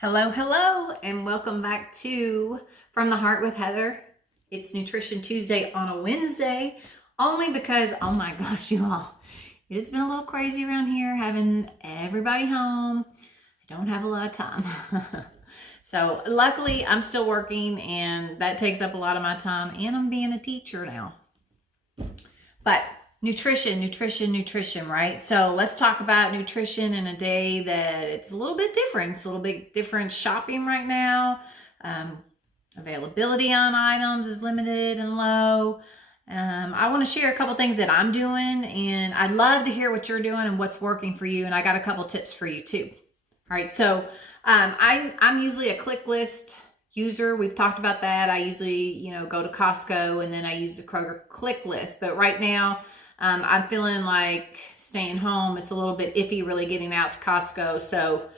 Hello, hello, and welcome back to From the Heart with Heather. It's Nutrition Tuesday on a Wednesday, only because, oh my gosh, you all, it's been a little crazy around here having everybody home. I don't have a lot of time. So luckily, I'm still working, and that takes up a lot of my time, and I'm being a teacher now. But nutrition, right? So let's talk about nutrition in a day that it's a little bit different. It's a little bit different shopping right now. Availability on items is limited and low. I want to share a couple things that I'm doing, and I'd love to hear what you're doing and what's working for you. And I got a couple tips for you too. All right, so I'm usually a ClickList user. We've talked about that. I usually, go to Costco and then I use the Kroger ClickList. But right now, I'm feeling like staying home. It's a little bit iffy really getting out to Costco. So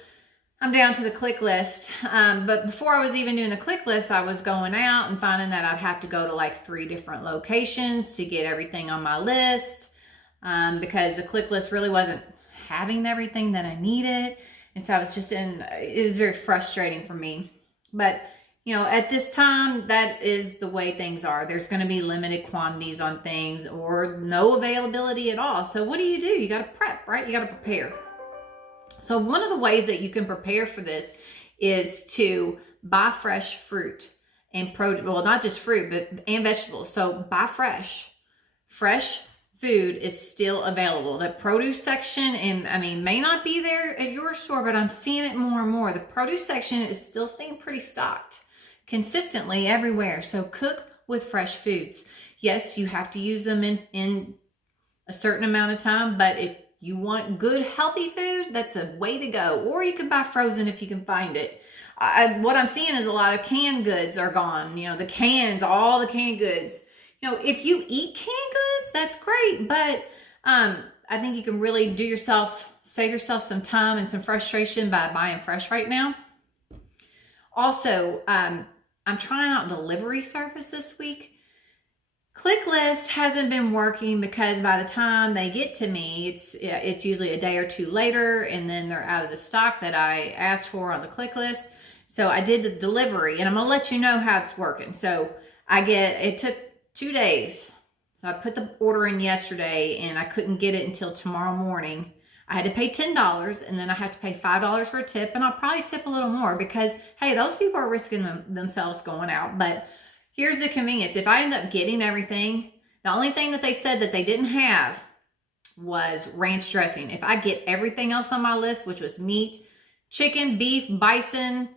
I'm down to the ClickList. But before I was even doing the ClickList, I was going out and finding that I'd have to go to like 3 different locations to get everything on my list, because the ClickList really wasn't having everything that I needed. And so I was it was very frustrating for me. But at this time, that is the way things are. There's going to be limited quantities on things or no availability at all. So what do? You got to prep, right? You got to prepare. So one of the ways that you can prepare for this is to buy fresh fruit and produce. Well, not just fruit, and vegetables. So buy fresh. Fresh food is still available. The produce section, and may not be there at your store, but I'm seeing it more and more. The produce section is still staying pretty stocked consistently everywhere. So cook with fresh foods. Yes, you have to use them in a certain amount of time, but if you want good, healthy food, that's a way to go. Or you can buy frozen if you can find it. What I'm seeing is a lot of canned goods are gone. The cans, all the canned goods. If you eat canned goods, that's great. But I think you can really save yourself some time and some frustration by buying fresh right now. Also, I'm trying out delivery service this week. ClickList hasn't been working because by the time they get to me, it's usually a day or two later, and then they're out of the stock that I asked for on the ClickList. So I did the delivery, and I'm gonna let you know how it's working. So it took 2 days. So I put the order in yesterday, and I couldn't get it until tomorrow morning. I had to pay $10, and then I had to pay $5 for a tip, and I'll probably tip a little more because, hey, those people are risking themselves going out. But here's the convenience. If I end up getting everything, the only thing that they said that they didn't have was ranch dressing. If I get everything else on my list, which was meat, chicken, beef, bison,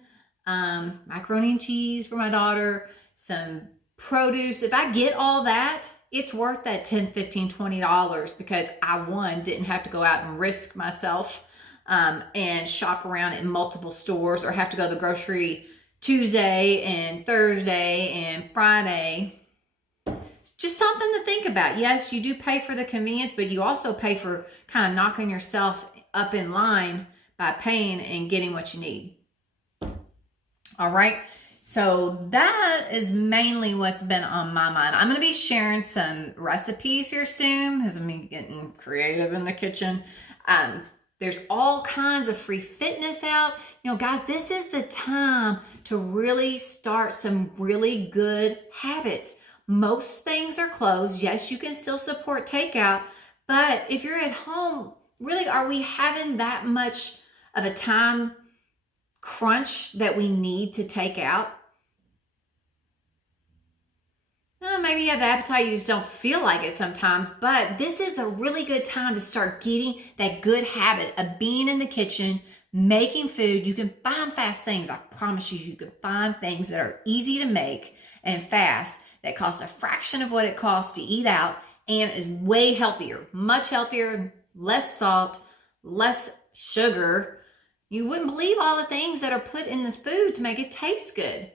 macaroni and cheese for my daughter, some produce, if I get all that, it's worth that $10, $15, $20 because I didn't have to go out and risk myself and shop around in multiple stores or have to go to the grocery Tuesday and Thursday and Friday. Just something to think about. Yes, you do pay for the convenience, but you also pay for kind of knocking yourself up in line by paying and getting what you need. All right. So that is mainly what's been on my mind. I'm going to be sharing some recipes here soon because I'm getting creative in the kitchen. There's all kinds of free fitness out. Guys, this is the time to really start some really good habits. Most things are closed. Yes, you can still support takeout, but if you're at home, really, are we having that much of a time crunch that we need to take out? Maybe you have the appetite, you just don't feel like it sometimes, but this is a really good time to start getting that good habit of being in the kitchen, making food. You can find fast things. I promise you can find things that are easy to make and fast that cost a fraction of what it costs to eat out and is way healthier, much healthier, less salt, less sugar. You wouldn't believe all the things that are put in this food to make it taste good.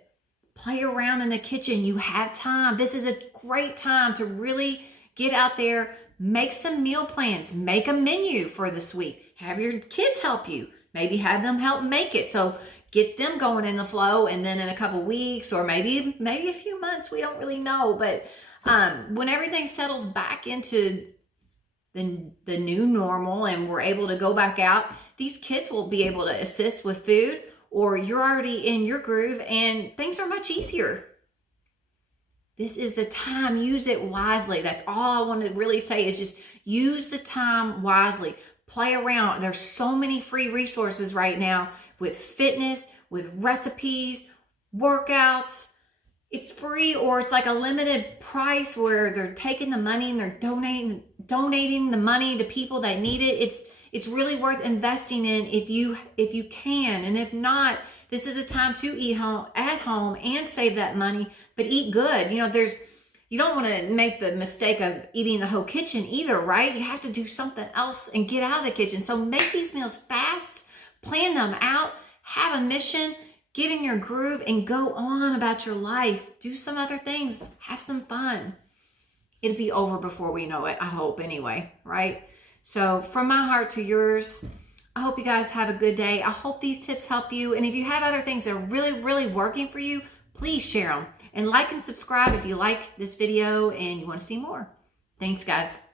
Play around in the kitchen. You have time. This is a great time to really get out there, make some meal plans, make a menu for this week. Have your kids help you. Maybe have them help make it. So get them going in the flow, and then in a couple weeks or maybe a few months, we don't really know. But when everything settles back into the new normal and we're able to go back out, these kids will be able to assist with food, or you're already in your groove and things are much easier. This is the time. Use it wisely. That's all I want to really say is just use the time wisely. Play around. There's so many free resources right now with fitness, with recipes, workouts. It's free, or it's like a limited price where they're taking the money and they're donating the money to people that need it. It's really worth investing in if you can. And if not, this is a time to eat at home and save that money, but eat good. You don't want to make the mistake of eating the whole kitchen either, right? You have to do something else and get out of the kitchen. So make these meals fast, plan them out, have a mission, get in your groove, and go on about your life. Do some other things, have some fun. It'll be over before we know it, I hope anyway, right? So from my heart to yours, I hope you guys have a good day. I hope these tips help you. And if you have other things that are really, really working for you, please share them. And like and subscribe if you like this video and you want to see more. Thanks, guys.